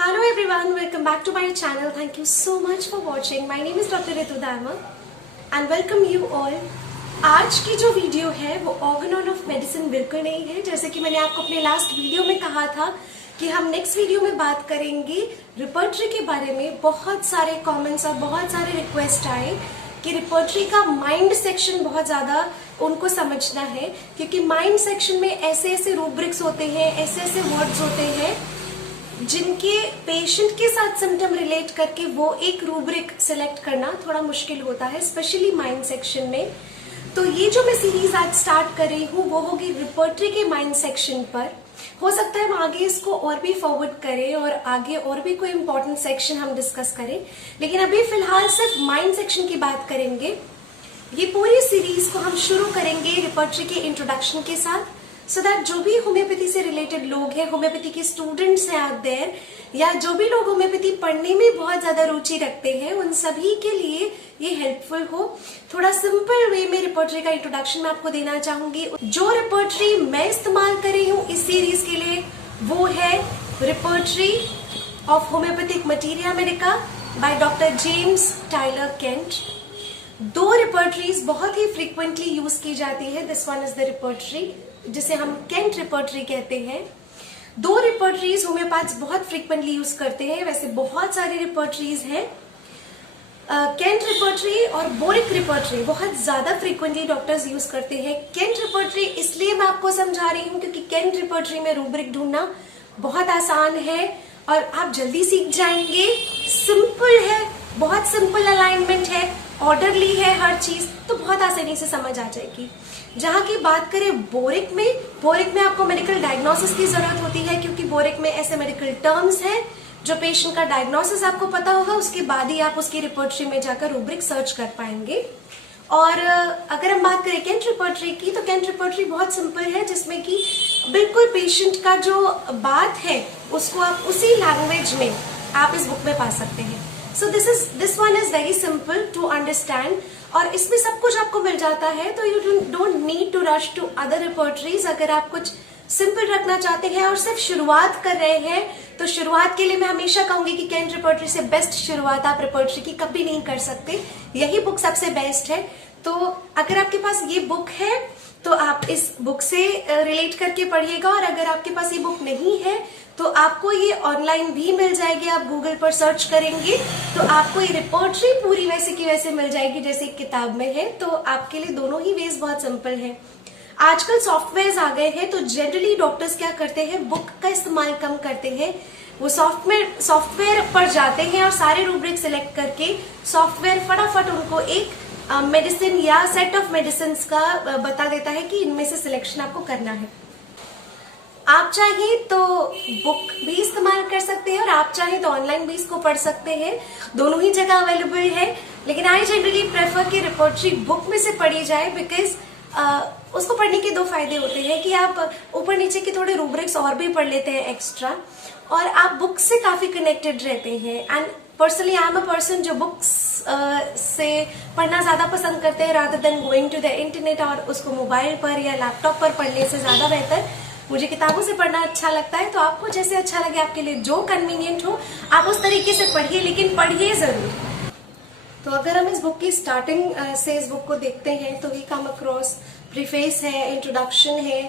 Hello everyone, welcome back to my channel. Thank you so much for watching. My name is Dr. Ritu Dharma and welcome you all. आज की जो video है वो organ of medicine बिल्कुल नहीं है। जैसे कि मैंने आपको अपने लास्ट वीडियो में कहा था कि हम नेक्स्ट वीडियो में बात करेंगे रिपर्टरी के बारे में। बहुत सारे कमेंट्स और बहुत सारे रिक्वेस्ट आए कि रिपर्टरी का माइंड सेक्शन बहुत ज्यादा उनको समझना है, क्योंकि माइंड सेक्शन में ऐसे ऐसे रूब्रिक्स होते हैं, ऐसे ऐसे वर्ड्स होते हैं जिनके पेशेंट के साथ सिम्टम रिलेट करके वो एक रूब्रिक सिलेक्ट करना थोड़ा मुश्किल होता है, स्पेशली माइंड सेक्शन में। तो ये जो मैं सीरीज आज स्टार्ट कर रही हूँ वो होगी रिपर्टरी के माइंड सेक्शन पर। हो सकता है हम आगे इसको और भी फॉरवर्ड करें और आगे और भी कोई इंपॉर्टेंट सेक्शन हम डिस्कस करें, लेकिन अभी फिलहाल सिर्फ माइंड सेक्शन की बात करेंगे। ये पूरी सीरीज को हम शुरू करेंगे रिपर्टरी के इंट्रोडक्शन के साथ, सो दैट जो भी होम्योपैथी से रिलेटेड लोग हैं, होम्योपैथी के स्टूडेंट्स हैं आउट देयर, या जो भी लोग होम्योपैथी पढ़ने में बहुत ज्यादा रुचि रखते हैं, उन सभी के लिए ये हेल्पफुल हो। थोड़ा सिंपल वे में रिपर्टरी का इंट्रोडक्शन मैं आपको देना चाहूंगी। जो रिपर्टरी मैं इस्तेमाल कर रही हूँ इस सीरीज के लिए वो है repertory of homeopathic materia medica by doctor James Tyler Kent. दो रिपर्टरीज बहुत ही फ्रीक्वेंटली यूज की जाती है। This one is the repertory जिसे हम केंट रिपर्टरी कहते हैं। दो रिपर्टरीज होम्योपैथ्स बहुत फ्रीक्वेंटली यूज करते हैं। वैसे बहुत सारे रिपर्टरीज हैं। केंट रिपर्टरी और बोरिक रिपर्टरी बहुत ज्यादा फ्रीक्वेंटली डॉक्टर्स यूज करते हैं। केंट रिपर्टरी इसलिए मैं आपको समझा रही हूँ क्योंकि केंट रिपर्टरी में रूब्रिक ढूंढना बहुत आसान है और आप जल्दी सीख जाएंगे। सिंपल है, बहुत सिंपल अलाइनमेंट है, ऑर्डरली है हर चीज, तो बहुत आसानी से समझ आ जाएगी। जहां की बात करें बोरिक में आपको मेडिकल डायग्नोसिस की जरूरत होती है, क्योंकि बोरिक में ऐसे मेडिकल टर्म्स हैं जो पेशेंट का डायग्नोसिस आपको पता होगा, उसके बाद ही आप उसकी रिपर्टरी में जाकर रूब्रिक सर्च कर पाएंगे। और अगर हम बात करें केंट रिपर्टरी की, तो केंट रिपर्टरी बहुत सिंपल है, जिसमें कि बिल्कुल पेशेंट का जो बात है उसको आप उसी लैंग्वेज में आप इस बुक में पा सकते हैं। So this one is very simple to understand और इसमें सब कुछ आपको मिल जाता है, तो you don't need to rush to other repertories. अगर आप कुछ सिंपल रखना चाहते हैं और सिर्फ शुरुआत कर रहे हैं, तो शुरुआत के लिए मैं हमेशा कहूंगी कि केंट रिपर्टरी से बेस्ट शुरुआत आप रिपर्टरी की कभी नहीं कर सकते। यही बुक सबसे बेस्ट है। तो अगर आपके पास ये बुक है तो आप इस बुक से रिलेट करके पढ़िएगा, और अगर आपके पास ये बुक नहीं है तो आपको ये ऑनलाइन भी मिल जाएगी। आप गूगल पर सर्च करेंगे तो आपको ये रिपर्टरी पूरी वैसे की वैसे मिल जाएगी जैसे किताब में है। तो आपके लिए दोनों ही वेज बहुत सिंपल है। आजकल सॉफ्टवेयर आ गए हैं, तो जनरली डॉक्टर्स क्या करते हैं, बुक का इस्तेमाल कम करते हैं। वो सॉफ्टवेयर पर जाते हैं और सारे रूब्रिक सिलेक्ट करके सॉफ्टवेयर फटाफट उनको एक मेडिसिन या सेट ऑफ मेडिसिन का बता देता है कि इनमें से सिलेक्शन आपको करना है। आप चाहें तो बुक भी इस्तेमाल कर सकते हैं और आप चाहें तो ऑनलाइन भी इसको पढ़ सकते हैं। दोनों ही जगह अवेलेबल है, लेकिन आई जनरली प्रेफर कि रिपर्टरी बुक में से पढ़ी जाए, बिकॉज उसको पढ़ने के दो फायदे होते हैं कि आप ऊपर नीचे के थोड़े रूब्रिक्स और भी पढ़ लेते हैं एक्स्ट्रा, और आप बुक से काफी कनेक्टेड रहते हैं। And personally I am a person जो बुक्स से पढ़ना ज्यादा पसंद करते हैं rather than going to the internet, और उसको मोबाइल पर या लैपटॉप पर पढ़ने से ज्यादा बेहतर मुझे किताबों से पढ़ना अच्छा लगता है। तो आपको जैसे अच्छा लगे, आपके लिए जो कन्वीनियंट हो, आप उस तरीके से पढ़िए, लेकिन पढ़िए जरूर। तो अगर हम इस बुक की स्टार्टिंग से इस बुक को देखते हैं तो वी कम अक्रॉस प्रीफेस है, इंट्रोडक्शन है,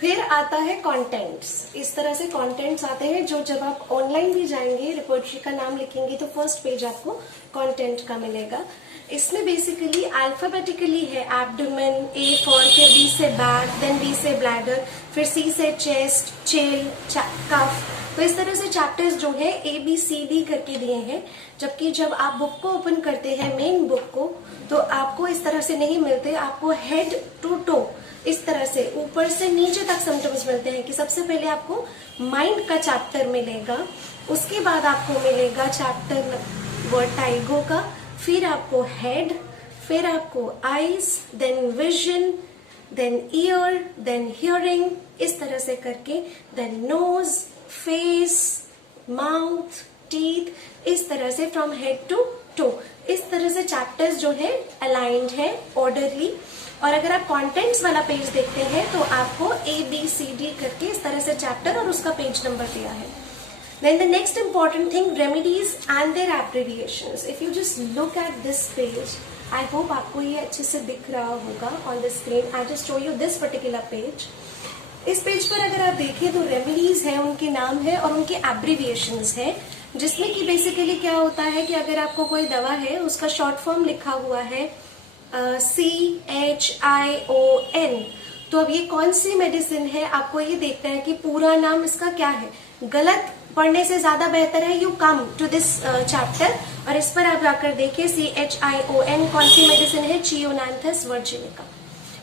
फिर आता है कंटेंट्स। इस तरह से कंटेंट्स आते हैं जो जब आप ऑनलाइन भी जाएंगे, रिपर्टरी का नाम लिखेंगे तो फर्स्ट पेज आपको कंटेंट का मिलेगा। इसमें बेसिकली अल्फाबेटिकली है एब्डोमेन, ए फॉर, फिर बी से बैक, देन बी से ब्लैडर, फिर सी से चेस्ट, चेल, कफ। तो इस तरह से चैप्टर्स जो है ABCD करके दिए हैं। जबकि जब आप बुक को ओपन करते हैं, मेन बुक को, तो आपको इस तरह से नहीं मिलते। आपको हेड टू टो इस तरह से ऊपर से नीचे तक सिम्टम्स मिलते हैं कि सबसे पहले आपको माइंड का चैप्टर मिलेगा, उसके बाद आपको मिलेगा चैप्टर वर्टाइगो का, फिर आपको हेड, फिर आपको eyes, then vision, then ear, then hearing, इस तरह से करके, then nose, face, mouth, teeth, इस तरह से फ्रॉम हेड टू टो। इस तरह से चैप्टर्स जो है अलाइंड है, ऑर्डरली। और अगर आप कंटेंट्स वाला पेज देखते हैं तो आपको ABCD करके इस तरह से चैप्टर और उसका पेज नंबर दिया है। Then the next important thing, remedies and their abbreviations. If you just look at this page, I hope आपको ये अच्छे से दिख रहा होगा on the screen. I just show you this particular page. इस पेज पर अगर आप देखें तो रेमेडीज है, उनके नाम है और उनके एब्रीविएशंस है, जिसमें कि बेसिकली क्या होता है कि अगर आपको कोई दवा है उसका शॉर्ट फॉर्म लिखा हुआ है CHION, तो अब ये कौन सी मेडिसिन है आपको ये देखना है कि पूरा नाम इसका क्या है. गलत पढ़ने से ज्यादा बेहतर है you come to this chapter और इस पर आप जाकर देखिए CHION कौन सी मेडिसिन है, चियोनांथस वर्जिनिका.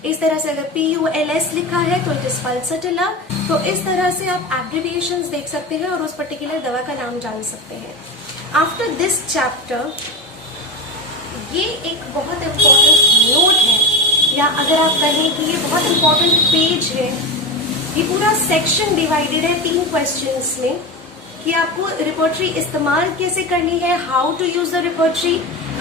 इस तरह से अगर PULS लिखा है तो इट इज पल्सटिला. तो इस तरह से आप एब्रिविएशंस देख सकते हैं और उस पर्टिकुलर दवा का नाम जान सकते हैं. आफ्टर दिस चैप्टर ये एक बहुत इम्पोर्टेंट नोट है, या अगर आप कहें कि ये बहुत इम्पोर्टेंट पेज है. ये पूरा सेक्शन डिवाइडेड है 3 क्वेश्चंस में कि आपको रिपोर्टरी इस्तेमाल कैसे करनी है, how to use the repertory,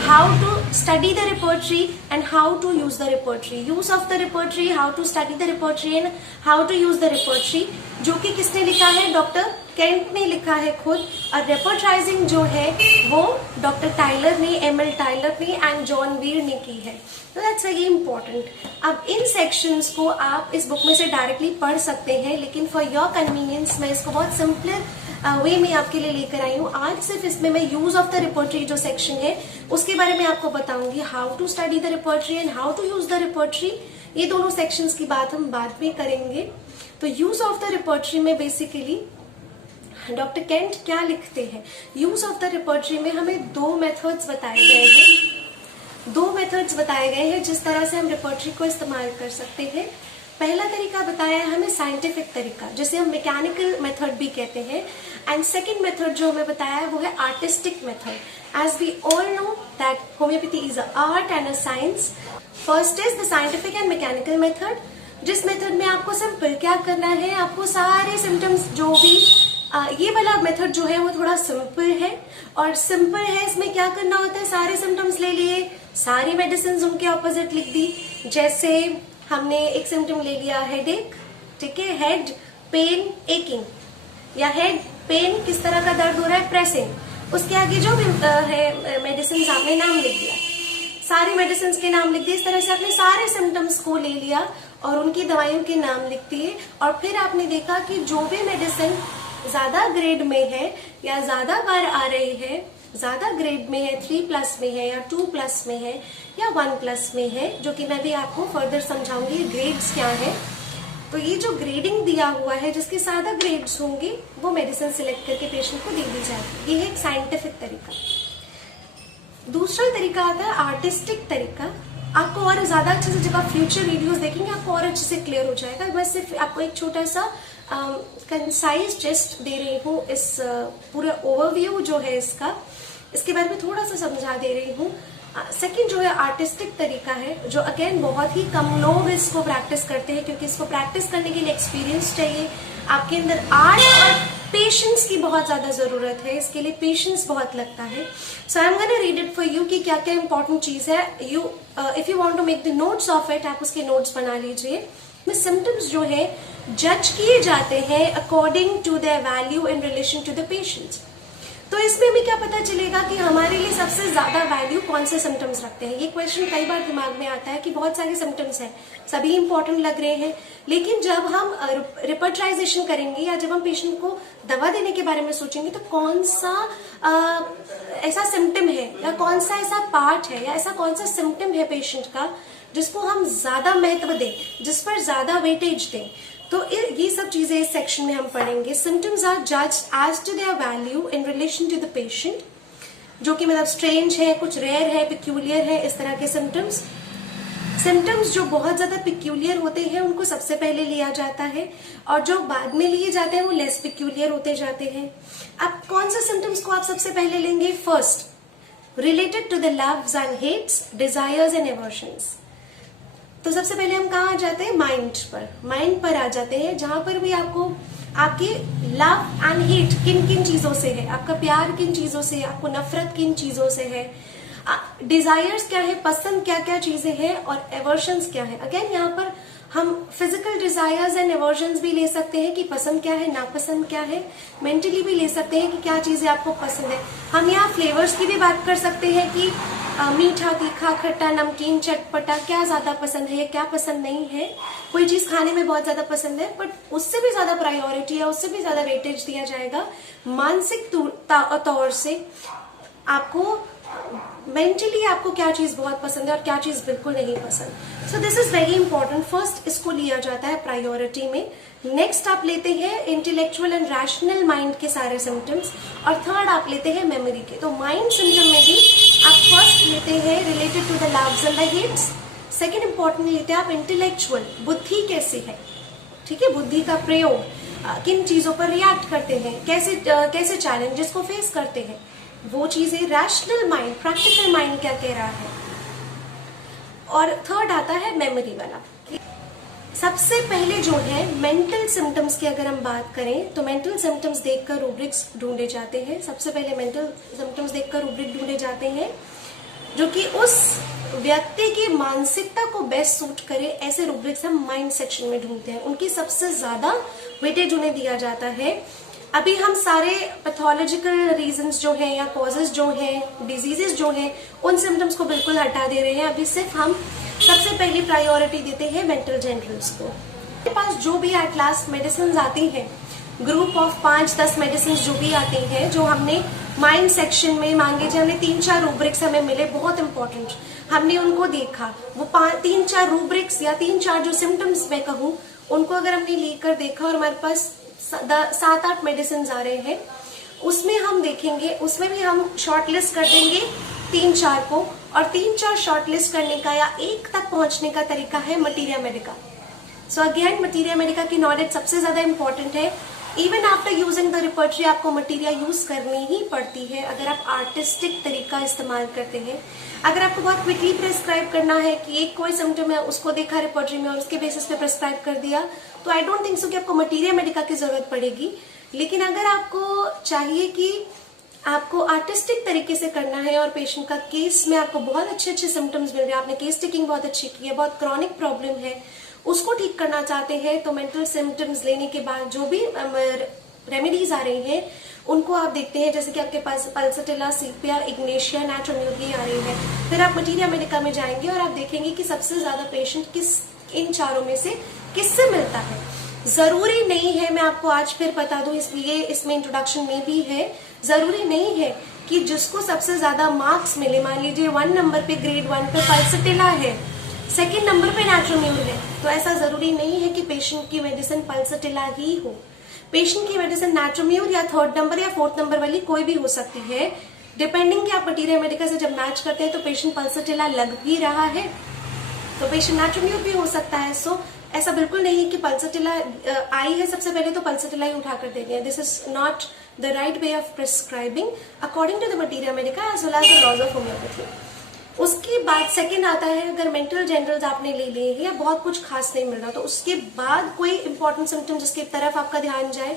how to study the repertory and how to use the repertory, use of the repertory, how to study the repertory and how to use the repertory, जो कि किसने लिखा है, doctor Kent ने लिखा है खुद. और रिपोर्टराइजिंग जो है वो डॉक्टर टाइलर ने, ML टाइलर ने एंड जॉन वीर ने की है. तो दैट्स वेरी इंपॉर्टेंट. अब इन सेक्शंस को आप इस बुक में से डायरेक्टली पढ़ सकते हैं, लेकिन फॉर योर कन्वीनियंस मैं इसको बहुत सिंपलर वे में आपके लिए लेकर आई हूँ. आज सिर्फ इसमें मैं यूज ऑफ द रिपोर्टरी जो सेक्शन है उसके बारे में आपको बताऊंगी. How to study the repertory and how to use the repertory, ये दोनों सेक्शंस की बात हम बाद में करेंगे. तो यूज ऑफ द रिपोर्टरी में बेसिकली डॉक्टर केंट क्या लिखते हैं. यूज ऑफ द रिपोर्टरी में हमें 2 मेथड्स बताए गए हैं जिस तरह से हम रिपोर्टरी को इस्तेमाल कर सकते हैं. पहला तरीका बताया है हमें साइंटिफिक तरीका, जिसे हम मैकेनिकल मेथड भी कहते हैं. एंड सेकंड मेथड जो हमें बताया है वो है artistic method. As we all know that homeopathy is a art and a science. First is the scientific and mechanical method, जिस मेथड में आपको सिंपल क्या करना है, आपको सारे सिम्टम्स जो भी ये वाला मेथड जो है वो थोड़ा सिंपल है. और सिंपल है, इसमें क्या करना होता है, सारे सिम्टम्स ले लिए, सारी मेडिसिन उनके ऑपोजिट लिख दी. जैसे हमने एक सिम्टम ले लिया हेडेक, ठीक है, हेड पेन एकिंग, या हेड पेन किस तरह का दर्द हो रहा है, प्रेसिंग. उसके आगे जो भी है मेडिसिन आपने नाम लिख दिया, सारी मेडिसिन के नाम लिख दिए. इस तरह से आपने सारे सिम्टम्स को ले लिया और उनकी दवाइयों के नाम लिख दिए. और फिर आपने देखा कि जो भी मेडिसिन ज्यादा ग्रेड में है या ज्यादा बार आ रही है, ज्यादा ग्रेड में है, 3+ में है या 2+ में है या 1+ में है, जो कि मैं भी आपको फर्दर समझाऊंगी ग्रेड्स क्या है. तो ये जो ग्रेडिंग दिया हुआ है, जिसके ज्यादा ग्रेड्स होंगे वो मेडिसिन सिलेक्ट करके पेशेंट को दे दी जाएगी. ये है एक साइंटिफिक तरीका. दूसरा तरीका आता है आर्टिस्टिक तरीका. आपको और ज्यादा अच्छे से, जब आप फ्यूचर वीडियोस देखेंगे आपको और अच्छे से क्लियर हो जाएगा. मैं सिर्फ आपको एक छोटा सा कंसाइज टेस्ट दे रही हूँ. इस पूरे ओवरव्यू जो है इसके बारे में थोड़ा सा समझा दे रही हूँ. सेकंड जो है आर्टिस्टिक तरीका है, जो अगेन बहुत ही कम लोग इसको प्रैक्टिस करते हैं, क्योंकि इसको प्रैक्टिस करने के लिए एक्सपीरियंस चाहिए. आपके अंदर आर्ट और पेशेंस की बहुत ज्यादा जरूरत है, इसके लिए पेशेंस बहुत लगता है. So I am gonna read it for you कि क्या क्या इंपॉर्टेंट चीज है. You if you want to make the notes of it, आप उसके नोट्स बना लीजिए. सिम्टम्स जो है जज किए जाते हैं according to their value in relation to the patient. तो इसमें हमें क्या पता चलेगा कि हमारे लिए सबसे ज्यादा वैल्यू कौन से सिम्टम्स रखते हैं. ये क्वेश्चन कई बार दिमाग में आता है कि बहुत सारे सिम्टम्स हैं, सभी इंपॉर्टेंट लग रहे हैं, लेकिन जब हम रिपर्टराइजेशन करेंगे या जब हम पेशेंट को दवा देने के बारे में सोचेंगे तो कौन सा ऐसा सिम्टम है या कौन सा ऐसा पार्ट है या ऐसा कौन सा सिम्टम है पेशेंट का जिसको हम ज्यादा महत्व दें, जिस पर ज्यादा वेटेज दें. तो ये सब चीजें इस सेक्शन में हम पढ़ेंगे. Symptoms are judged as to their value in relation to the patient, जो कि मतलब स्ट्रेंज है, कुछ रेयर है, पिक्यूलियर है, इस तरह के सिम्टम्स. सिम्टम्स जो बहुत ज्यादा पिक्यूलियर होते हैं उनको सबसे पहले लिया जाता है, और जो बाद में लिए जाते हैं वो लेस पिक्यूलियर होते जाते हैं. अब कौन से सिम्टम्स को आप सबसे पहले लेंगे? First, related to the loves and hates, desires and aversions. तो सबसे पहले हम कहाँ आ जाते हैं? माइंड पर आ जाते हैं, जहां पर भी आपको आपकी लव एंड हेट किन किन चीजों से है, आपका प्यार किन चीजों से है, आपको नफरत किन चीजों से है, डिजायर्स क्या है, पसंद क्या क्या चीजें हैं, और एवर्शंस क्या है. अगेन यहाँ पर हम फिजिकल डिजायर्स एंड एवर्जन्स भी ले सकते हैं कि पसंद क्या है, नापसंद क्या है। मेंटली भी ले सकते हैं कि क्या चीजें आपको पसंद है। हम यहाँ फ्लेवर्स की भी बात कर सकते हैं कि मीठा, तीखा, खट्टा, नमकीन, चटपटा क्या ज्यादा पसंद है, क्या पसंद नहीं है। कोई चीज खाने में बहुत ज्यादा पसंद है, बट उससे भी ज्यादा प्रायोरिटी है, उससे भी ज्यादा वेटेज दिया जाएगा मानसिक तौर से आपको। मेंटली आपको क्या चीज बहुत पसंद है और क्या चीज बिल्कुल नहीं पसंद। So this is very important. First इसको लिया जाता है प्रायोरिटी में। नेक्स्ट आप लेते हैं इंटेलेक्चुअल एंड रैशनल माइंड के सारे सिम्टम्स, और थर्ड आप लेते हैं मेमोरी के। तो माइंड सिम्टम में भी आप फर्स्ट लेते हैं related to the loves and the hates. Second important लेते हैं आप इंटेलेक्चुअल, बुद्धि कैसी है, ठीक है, बुद्धि का प्रयोग, किन चीजों पर रिएक्ट करते हैं, कैसे चैलेंजेस को फेस करते हैं, वो चीजें। रैशनल माइंड, प्रैक्टिकल माइंड क्या कह रहा है। और थर्ड आता है मेमोरी वाला। सबसे पहले जो है मेंटल सिम्टम्स की अगर हम बात करें तो मेंटल सिम्टम्स देखकर रूब्रिक्स ढूंढे जाते हैं। सबसे पहले मेंटल सिम्टम्स देखकर रूब्रिक ढूंढे जाते हैं जो कि उस व्यक्ति की मानसिकता को बेस्ट सूट करे। ऐसे रूब्रिक्स हम माइंड सेक्शन में ढूंढते हैं, उनकी सबसे ज्यादा वेटेज उन्हें दिया जाता है। अभी हम सारे पैथोलॉजिकल रीजंस जो हैं या कॉजेज जो हैं, डिजीजेस जो हैं, उन सिम्टम्स को बिल्कुल हटा दे रहे हैं। अभी सिर्फ हम सबसे पहली प्रायोरिटी देते हैं मेंटल जनरल्स को। हमारे पास जो भी एट लास्ट मेडिसिन आती हैं, ग्रुप ऑफ 5-10 मेडिसिन जो भी आती हैं, जो हमने माइंड सेक्शन में मांगे, जो हमने 3-4 रूब्रिक्स हमें मिले बहुत इंपॉर्टेंट, हमने उनको देखा। वो 3-4 रूब्रिक्स या 3-4 जो सिम्टम्स मैं कहूँ, उनको अगर हमने लेकर देखा और हमारे पास 7-8 मेडिसिन आ रहे हैं, उसमें हम देखेंगे, उसमें भी हम शॉर्ट लिस्ट कर देंगे 3-4 को। और 3-4 शॉर्ट लिस्ट करने का या एक तक पहुंचने का तरीका है materia Medica. So again materia Medica की नॉलेज सबसे ज्यादा इंपॉर्टेंट है। Even after using the repertory आपको मटीरिया यूज करनी ही पड़ती है अगर आप आर्टिस्टिक तरीका इस्तेमाल करते हैं। अगर आपको बहुत क्विकली प्रेस्क्राइब करना है कि एक कोई सिम्टम है, उसको देखा रिपर्टरी में और उसके बेसिस पे प्रेस्क्राइब कर दिया, तो आई डोंट थिंक सो कि आपको मटीरिया मेडिका की जरूरत पड़ेगी। लेकिन अगर आपको चाहिए कि आपको आर्टिस्टिक तरीके से करना है और पेशेंट का केस में आपको बहुत अच्छे सिम्टम्स मिल रहे हैं, आपने केस टेकिंग बहुत अच्छी की है, बहुत क्रॉनिक प्रॉब्लम है, उसको ठीक करना चाहते हैं, तो मेंटल सिम्टम्स लेने के बाद जो भी रेमेडीज आ रही हैं उनको आप देखते हैं। जैसे कि आपके पास पल्सटिला, सीपिया, इग्नेशिया, नाट्रोम्यूरी आ रही है। फिर आप मटीरिया मेडिका में जाएंगे और आप देखेंगे कि सबसे ज्यादा पेशेंट इन चारों में से किससे मिलता है। जरूरी नहीं है, मैं आपको आज फिर बता दूं, इसलिए इसमें इंट्रोडक्शन में भी है, जरूरी नहीं है कि जिसको सबसे ज्यादा मार्क्स मिले, मान लीजिए 1 नंबर पे ग्रेड 1 पे पल्सटिला है, 2nd नंबर पे नाट्रोम्यूर है, तो ऐसा जरूरी नहीं है कि पेशेंट की मेडिसिन पल्सटिला ही हो। पेशेंट की मेडिसिन नाट्रोम्यूर या 3rd नंबर या 4th नंबर वाली कोई भी हो सकती है, डिपेंडिंग कि आप मटीरिया मेडिका से जब मैच करते हैं तो पेशेंट पल्सटिला लग भी रहा है तो पेशेंट नाट्रोम्यूर भी हो सकता है। सो ऐसा बिल्कुल नहीं कि पल्सटिला आई है सबसे पहले तो पल्सटिला ही उठाकर दे दिया। This is not the right way of prescribing according to the materia medica as well as the laws of homeopathy. उसके बाद सेकंड आता है, अगर मेंटल जनरल्स आपने ले लिए या बहुत कुछ खास नहीं मिल रहा, तो उसके बाद कोई इंपॉर्टेंट सिम्टम जिसकी तरफ आपका ध्यान जाए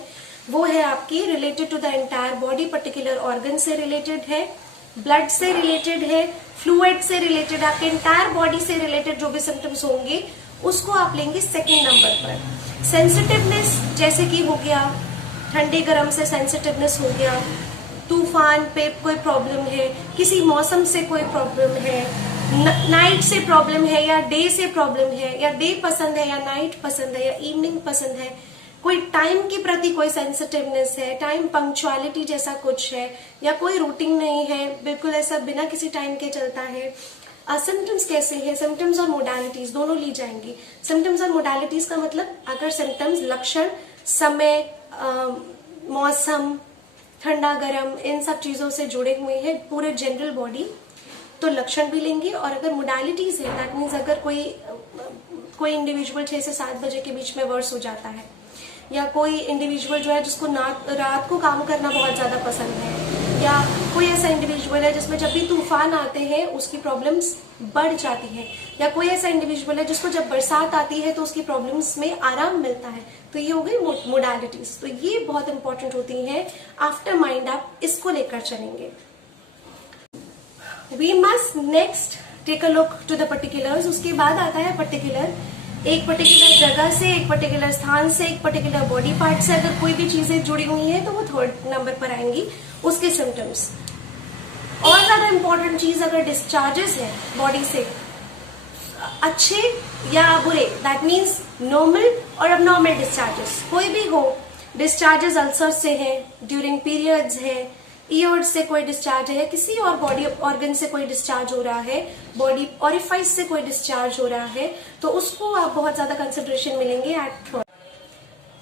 वो है आपकी related to the entire body, particular organ से रिलेटेड है, ब्लड से रिलेटेड है, फ्लूइड से रिलेटेड, आपके एंटायर बॉडी से रिलेटेड जो भी सिम्टम्स होंगे उसको आप लेंगे 2nd नंबर पर। सेंसिटिवनेस जैसे कि हो गया, ठंडे गर्म से सेंसिटिवनेस हो गया, तूफान पे कोई प्रॉब्लम है, किसी मौसम से कोई प्रॉब्लम है, नाइट से प्रॉब्लम है या डे से प्रॉब्लम है, या डे पसंद है या नाइट पसंद है या इवनिंग पसंद है, कोई टाइम के प्रति कोई सेंसिटिवनेस है, टाइम पंक्चुअलिटी जैसा कुछ है, या कोई रूटीन नहीं है, बिल्कुल ऐसा बिना किसी टाइम के चलता है। सिम्टम्स कैसे हैं, सिम्टम्स और मोडालिटीज दोनों ली जाएंगी। सिम्टम्स और मोडालिटीज का मतलब अगर सिम्टम्स लक्षण, समय, मौसम, ठंडा गर्म, इन सब चीजों से जुड़े हुए हैं पूरे जनरल बॉडी, तो लक्षण भी लेंगे। और अगर मोडालिटीज है, दैट मीन्स अगर कोई इंडिविजुअल 6 से 7 बजे के बीच में वर्स हो जाता है, या कोई इंडिविजुअल जो है जिसको रात को काम करना बहुत ज्यादा पसंद है, या कोई ऐसा इंडिविजुअल है जिसमें जब भी तूफान आते हैं उसकी प्रॉब्लम्स बढ़ जाती है, या कोई ऐसा इंडिविजुअल है जिसको जब बरसात आती है तो उसकी प्रॉब्लम्स में आराम मिलता है, तो ये हो गई मोडालिटीज। तो ये बहुत इंपॉर्टेंट होती हैं। आफ्टर माइंड आप इसको लेकर चलेंगे। We must next take a look to the particulars. उसके बाद आता है पर्टिकुलर एक पर्टिकुलर जगह से, एक पर्टिकुलर स्थान से, एक पर्टिकुलर बॉडी पार्ट से अगर कोई भी चीजें जुड़ी हुई हैं तो वो 3rd नंबर पर आएंगी उसके सिम्टम्स। और ज्यादा इंपॉर्टेंट चीज, अगर डिस्चार्जेस है बॉडी से अच्छे या बुरे, दैट मीन्स नॉर्मल और अबनॉर्मल डिस्चार्जेस कोई भी हो, डिस्चार्जेस अल्सर से है, ड्यूरिंग पीरियड्स है, ईयर्ड से कोई डिस्चार्ज है, किसी और बॉडी ऑर्गन से कोई डिस्चार्ज हो रहा है, बॉडी ऑरिफाइस से कोई डिस्चार्ज हो रहा है, तो उसको आप बहुत ज्यादा कंसिडरेशन मिलेंगे एट 3rd।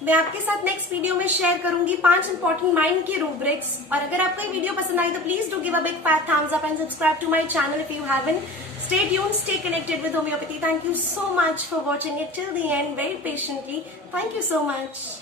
मैं आपके साथ नेक्स्ट वीडियो में शेयर करूंगी 5 इंपॉर्टेंट माइंड की रूब्रिक्स। और अगर आपको ये वीडियो पसंद आई तो please do give a big fat thumbs up and subscribe to my channel if you haven't. Stay tuned, stay connected with homeopathy. Thank you so much for watching it till the end very patiently. Thank you so much.